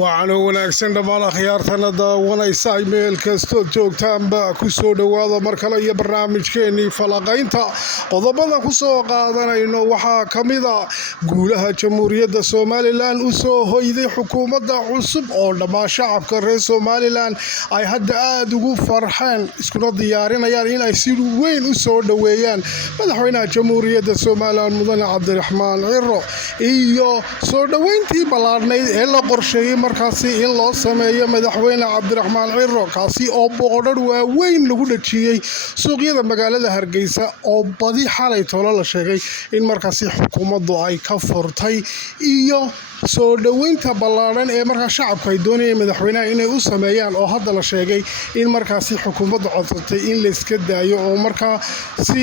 waxaana wanaagsan dhammaan akhyaartana daawanaysa meel kastoo joogtaanba ku soo dhowaada mar kale iyo barnaamijkeennii falaqaynta qodobadan ku soo qaadanayno waxaa ka mida guulaha jamhuuriyadda somalilan u soo hoyday xukuumadda cusub oo dhammaan shacabka reer somalilan ay hadda aada ugu farxeen iskuna diyaarinayaan in ay si weyn u soo dhoweeyaan madaxweynaha jamhuuriyadda somalilan mudane cabdiraxmaan ciro iyo soo dhoweyntii ballaadhnayd ee la qorsheeyey markaasi in loo sameeyo madaxweyne cabdiraxmaan ciro kaasi oo boqodhar waaweyn lagu dhajiyey suuqyada magaalada hargeysa oo badi xalay tolo la sheegay in markaasi xukuumaddu ay ka furtay iyo soo dhoweynta ballaadhan ee markaa shacabku ay doonayeen madaxweynaha inay u sameeyaan oo hadda la sheegay in markaasi xukuumadda codsatay in layska daayo oo markaa si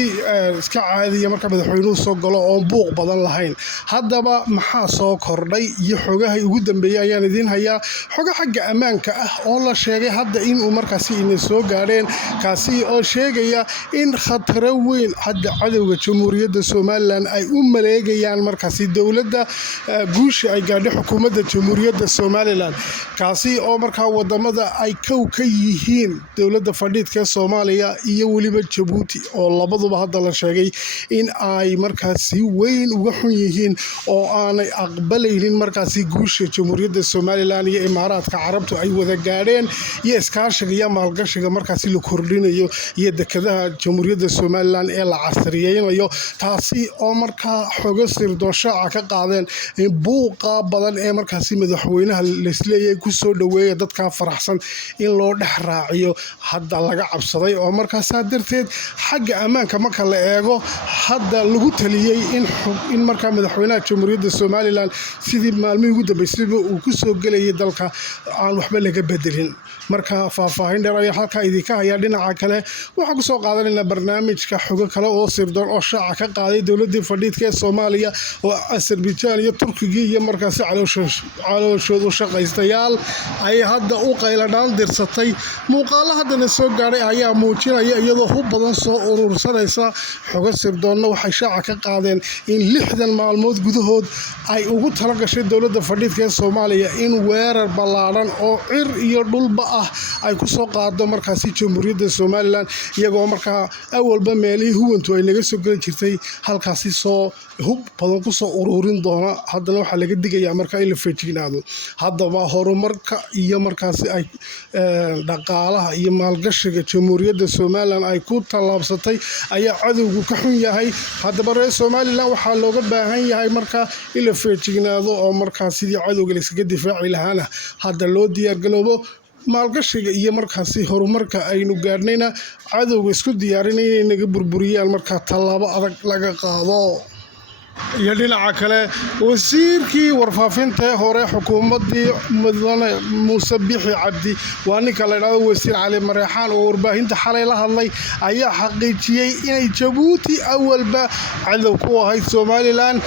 iska caadiya markaa madaxweynuhu soo galo oon buuq badan lahayn. haddaba maxaa soo kordhay iyo xogahay ugu dambeeyey ayaan idiin hayaa. xogo xagga ammaanka ah oo la sheegay hadda inuu markaasi ina soo gaadheen kaasi oo sheegaya in khataro weyn hadda cadowga jamhuuriyadda somalilan ay u maleegayaan markaasi dowladda guusha ay gaadhay xukuumadda jamhuuriyadda somalilan kaasi oo markaa wadamada ay kow ka yihiin dowladda fadhiidka soomaaliya iyo weliba jabuuti oo labaduba hadda la sheegay in ay markaasi weyn uga xun yihiin oo aanay aqbalaynin markaasi guusha jamhuuriyadda somalilan iyo imaaraadka carabtu ay wada gaadheen iyo iskaashiga iyo maalgashiga markaasi la kordhinayo iyo dekedaha jamhuuriyadda somalilan ee la casriyeynayo taasi oo markaa xogo sirdoonshaaca ka qaadeen in buuqa badan ee markaasi madaxweynaha laisleeyahay ku soo dhoweeya dadkaa faraxsan in loo dhex raaciyo hadda laga cabsaday oo markaasaa darteed xagga ammaanka marka la eego hadda lagu taliyey in markaa madaxweynaha jamhuuriyadda somalilan sidii maalmihii ugu dambeysayba uu ku soo gelayay dalka aan waxba laga bedelin. marka faahfaahin dheer ayaa halkaa idinka hayaa. dhinaca kale waxaan kusoo qaadanaynaa barnaamijka xogo kale oo sirdoon oo shaaca ka qaaday dowladii fadhiidka ee soomaaliya oo azerbaijan iyo turkigii iyo markaasi calooshood u shaqaystayaal ay hadda u qayladhaan dirsatay. muuqaalo haddana soo gaadhay ayaa muujinaya iyadoo hub badan soo urursanaysa. xogo sirdoonna waxay shaaca ka qaadeen in 60 maalmood gudahood ay ugu talagashay dowladda fadhiidka ee soomaaliya in weerar ballaadhan oo cir iyo dhulba ah ay ku soo qaado markaasi jamhuuriyadda somalilan iyagoo markaa awalba meelihii huwantu ay naga soo geli jirtay halkaasi soo hub badan kusoo ururin doona. haddana waxaa laga digayaa markaa in la feejignaado. haddaba horumarka iyo markaasi ay dhaqaalaha iyo maalgashiga jamhuuriyadda somalilan ay ku tallaabsatay ayaa cadowgu ka xun yahay. haddaba reer somalilan waxaa looga baahan yahay markaa in la feejignaado oo markaa sidii cadowga layskaga difaaci lahaana hadda loo diyaargaloobo. maalgashiga iyo markaasi horumarka aynu gaadhnayna cadowga isku diyaarinay inay naga burburiyaan markaa tallaabo adag laga qaado. iyo dhinaca kale wasiirkii warfaafinta hore xukuumaddii mudane muuse bixi cabdi waa ninka la idhahdo wasiir cali mareexaan oo warbaahinta xalay la hadlay ayaa xaqiijiyey inay jabuuti awalba cadow ku ahayd somalilan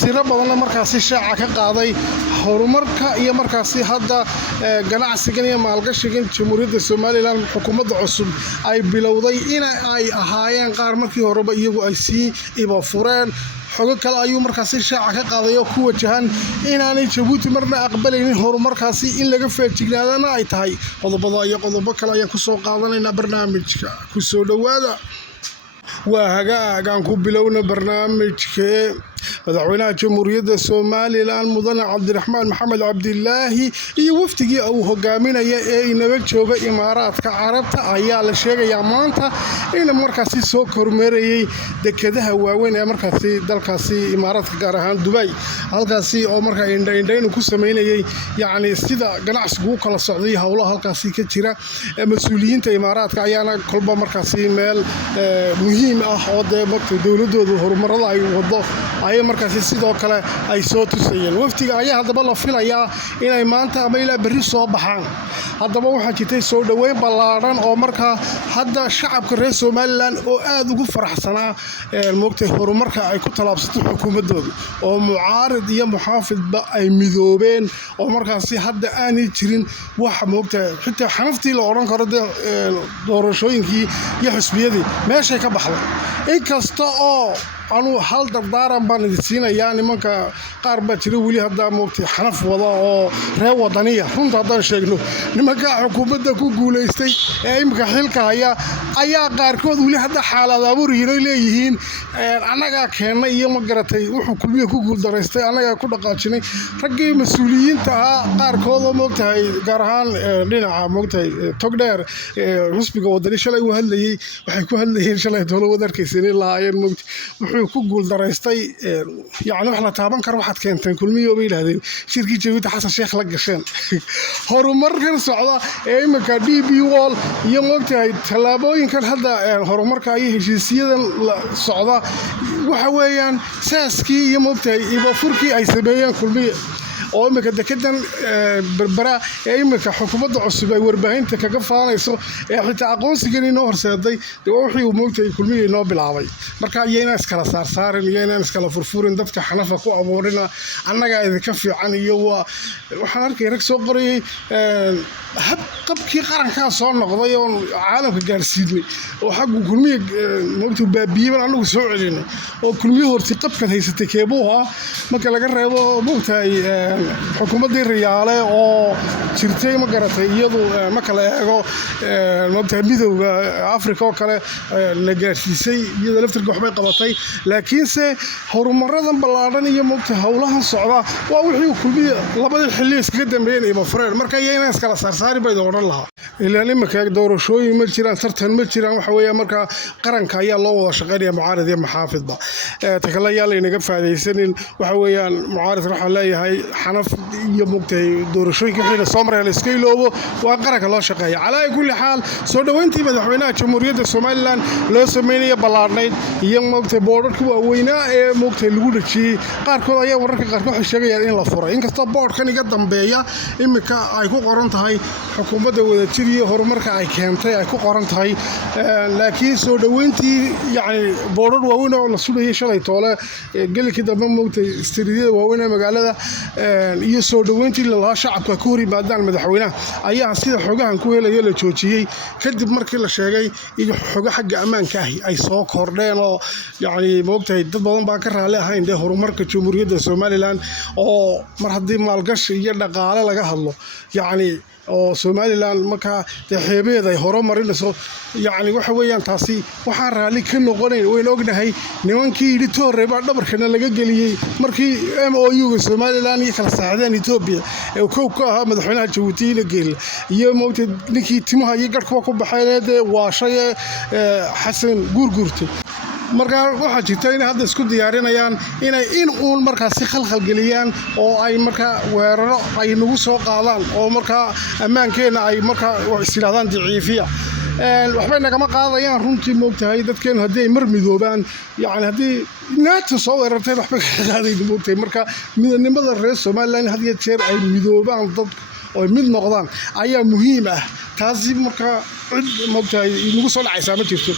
siro badanna markaasi shaaca ka qaaday horumarka iyo markaasi hadda ganacsigan iyo maalgashigan jamhuuriyadda somalilan xukuumadda cusub ay bilowday in ay ahaayeen qaar markii horeba iyagu ay sii iba fureen. xogo kale ayuu markaasi shaaca ka qaaday oo ku wajahan inaanay jabuuti marna aqbalaynin horumarkaasi in laga feejignaadana ay tahay. qodobada iyo qodobo kale ayaan kusoo qaadanaynaa barnaamijka ku soo dhowaada. waa hagaagaan ku bilowna barnaamijkee madaxweynaha jamhuuriyadda somalilan mudane cabdiraxmaan maxamed cabdilaahi iyo wafdigii uu hogaaminaya ee inaga jooga imaaraadka carabta ayaa la sheegayaa maanta in markaasi soo kormeerayay dekedaha waaweyn ee markaasi dalkaasi imaaraadka gaar ahaan Dubai halkaasi oo markaa indhayn ku sameynayay yacni sida ganacsigu u kala socday howlaha halkaasi ka jira. mas-uuliyiinta imaaraadka ayaana kolba markaasi meel muhiim ah oo dowladoodu horumarada ay wado ay markaasi sidoo kale ay soo tusayeen. wafdiga ayaa haddaba la filayaa inay maanta ama ilaa berri soo baxaan. haddaba waxaa jirtay soo dhoweyn ballaadhan oo markaa hadda shacabka reer somalilan oo aada ugu faraxsanaa moogtay horumarka ay ku tallaabsatay xukuumaddooda oo mucaarid iyo muxaafidba ay midoobeen oo markaasi hadda aanay jirin wax moogtay xitaa xanaftii la odhan karo doorashooyinkii iyo xisbiyadii meeshay ka baxday. inkasta oo anu hal dardaaran baan idin siinayaa nimanka qaar baa jira weli haddaa moogtay xanaf wada oo reer wadaniya runta haddaan sheegno nimanka xukuumadda ku guulaystay ee imika xilka haya ayaa qaarkood weli hadda xaalad abuur yiro leeyihiin annagaa keennay iyo ma garatay wuxuu kulmiye ku guuldaraystay annagaa ku dhaqaajinay raggii mas-uuliyiinta ahaa qaarkood oo moogtahay gaar ahaan dhinaca moogtahay togdheer xusbiga wadani shalay u hadlayey waxay ku hadlayeen shalay dowla wadarkaysanay lahaayeen moogta wuxuu ku guuldaraystay yacni wax la taaban karo waxaad keenteen kulmiye bay yidhaahdeen shirkii jawiidda xasan sheekh la gasheen horumarkan socda ee iminka d b wall iyo moogtahay tallaabooyinkan hadda horumarka iyo heshiisyadan socda waxa weeyaan saaskii iyo moogtahay ibafurkii ay sameeyeen kulmiye oo iminka dekedan berbera ee iminka xukuumadda cusub ay warbaahinta kaga faanayso ee xitaa aqoonsigan inoo horseeday dee wixii uu moogtahay kulmiye inoo bilaabay marka iyo inaan iskala saarsaarin iyo inaan iskala furfurin dadka xanafa ku abuurina annagaa idinka fiican iyo waxaan arkay rag soo qorayay qabkii qarankaa soo noqday oon caalamka gaarsiinay oo xaggu kulmiye moogta baabiyeban annagu soo celinay oo kulmiye horti qabkan haysatay keebuu ah marka laga reebo moogtahay xukuumaddii riyaale oo jirtay ma garatay iyadu marka la eego moogtahay midowda africa oo kale la gaarsiisay iyada laftirka waxbay qabatay laakiinse horumaradan ballaadhan iyo moogtahay howlahan socda waa wixii kulmiye labadii xilli iskaga dambeeyeen ibafreer marka iyo inaan iskala saarsaari bay odhan lahaa ilaa iminka doorashooyin ma jiraan tartan ma jiraan waxa weeya marka qaranka ayaa loo wada shaqaynaya mucaarid iyo maxaafidba takale ayaa laynaga faadaysanin waxa weeyaan mucaarid waxaan leeyahay xanaf iyo moogtahay doorashooyinka wixii la soo maray la iska iloobo waa qaranka loo shaqeeya calaa kulli xaal soo dhoweyntii madaxweynaha jamhuuriyadda somalilan loo sameynaya ballaadhnayd iyo moogtahay boodharkii waaweynaa ee moogtahay lagu dhajiyey qaarkood ayaa wararka qaarkood waxay sheegayaan in la furay inkastoo boodhkan iga dambeeya iminka ay ku qoran tahay xukuumadda wadajir iyo horumarka ay keentay ay ku qoran tahay laakiin soo dhoweyntii yacni boodhar waaweyn oo la sudhayay shalay toole gelikii dambe moogtahay istiriidyada waaweyn ee magaalada iyo soo dhoweyntii lalahaa shacabka ka hor yimaadaan madaxweynaha ayaa sida xogahan ku helaya la joojiyey kadib markii la sheegay in xogo xagga ammaanka ahi ay soo kordheen oo yacni moogtahay dad badan baa ka raalli ahayn dee horumarka jamhuuriyadda somalilan oo mar haddii maalgashi iyo dhaqaale laga hadlo yacni oo somalilan markaa dee xeebeed ay horumarinayso yacni waxa weeyaan taasi waxaan raalli ka noqonayn waynu ognahay nimankii yidhi toorey baa dhabarkana laga geliyey markii MOU-ga somalilan iyo kala saaxdeen etoobiya ee kow ka ahaa madaxweynaha jabuuti la geela iyo moogtay ninkii timaha iyo garhkuba ku baxeen dee waashay xasan guurguurtay markaa waxaa jirta inay hadda isku diyaarinayaan inay in uun markaasi khalkhalgeliyaan oo ay markaa weeraro ay nagu soo qaadaan oo markaa ammaankeenna ay markaa is yidhahdaan daciifiya waxbay nagama qaadayaan runtii moogtahay dadkeenu haddii ay mar midoobaan yacni haddii naata soo weerarteen waxbay ka qaadayna moogtahay marka midnimada reer somalilan had iyo jeer ay midoobaan dad oo mid noqdaan ayaa muhiim ah taasi markaa cid moogtahay nagu soo dhacaysaa ma jirto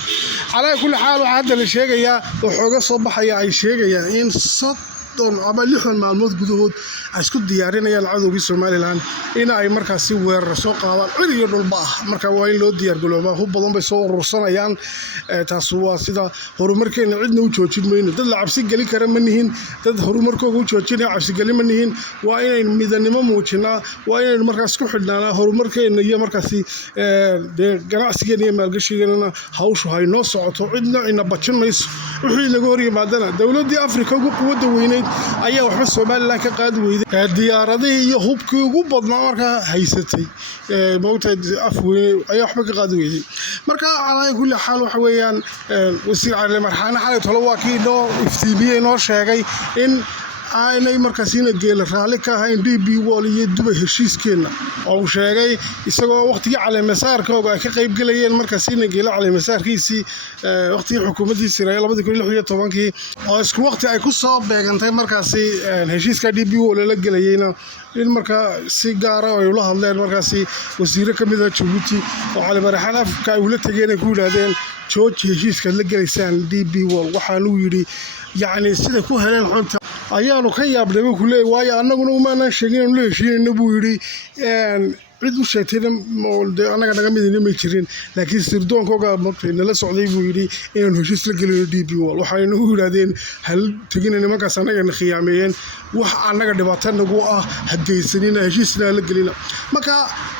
calaa kulli xaal waxaa hadda la sheegayaa oo xooga soo baxaya ay sheegayaan in 30 ama 60 maalmood gudahood ay isku diyaarinayaan cadowgii somalilan in ay markaasi weerar soo qaadaan cid iyo dhulba ah marka waa in loo diyaargaroobaa hub badan bay soo urursanayaan taas waa sida horumarkeena cidna u joojin mayno dad la cabsi gelin kara ma nihin dad horumarkooga u joojinaya cabsi gelin ma nihin waa inaynu midnimo muujinaa waa inaynu markaas ku xidhnaanaa horumarkeena iyo markaasi dee ganacsigeena iyo maalgashigeena hawshu hay noo socoto cidna ina bajin mayso wixii naga hor yimaadana dowladdii afrika ugu quwadda weyneyd ayaa waxba somalilan ka qaadi weyday diyaaradihii iyo hubkii ugu badnaa markaa haysatay moogtahay afweyne ayaa waxba ka qaadi weyday marka calaa kulli xaal waxa weeyaan wasiir cali marxaane xalay tolo waa kii noo iftiimiyey noo sheegay in aanay markaasina geela raalli ka ahayn DB Wall iyo Dubai heshiiskeenna oo uu sheegay isagoo waqtigii caleemasaarkooga ay ka qayb galayeen markaasina geela caleemasaarkiisii waqtigii xukuumaddiisa Soomaaliya 2016 oo isku waqti ay ku soo beegantay markaasi heshiiska DB Wall la galayayna in markaa si gaar ah ay ula hadleen markaasi wasiiro ka mid ah Djibouti oo cali marxaan afka ay ula tageen ku yiraahdeen George heshiiska la galaysaan DB Wall waxaan uu yiri yacni sida ku heleen xogta ayaanu ka yaabnay ku leeyahay waayo annaguna uma aanan sheegin inuu la heshiinayna buu yiri cid u sheegtayna anaga naga midina ma jirin laakiin sirdoonkooga markay nala socday buu yidhi inaan heshiis la gelino DP World waxayna u yidhaahdeen hal tegina nimankaas annagana khiyaameeyeen wax annaga dhibaato nagu ah haddaysanina heshiisna la gelina marka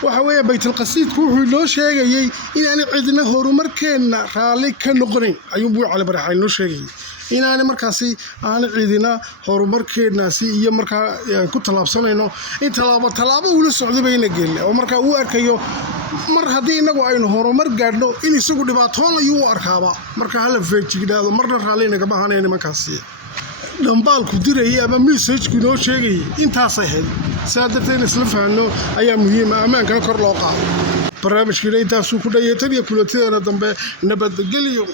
waxa weeye baytulqasiidku wuxuu loo sheegayay inaan cidna horumarkeenna raalli ka noqonayn ayuunbuu Cali Baraxay noo sheegayay inaanay markaasi aan ciidina horumarkeenaasi iyo markaa ku talaabsanayno in talaabo ula socday bayna gelin oo markaa uu arkayo mar haddii inagu aynu horumar gaadhno in isagu dhibaatoon ayuu u arkaaba marka hala feejignaado marna raalli nagama ahaanay nimankaasi dhambaalku dirayay ama message-ku noo sheegayay intaasay ahayd sidaa darteed isla fahanno ayaa muhiim ah ammaankana kor loo qaado barnaamijkiina intaasuu ku dhayeetan iyo kulantideena dambe nabadgelyo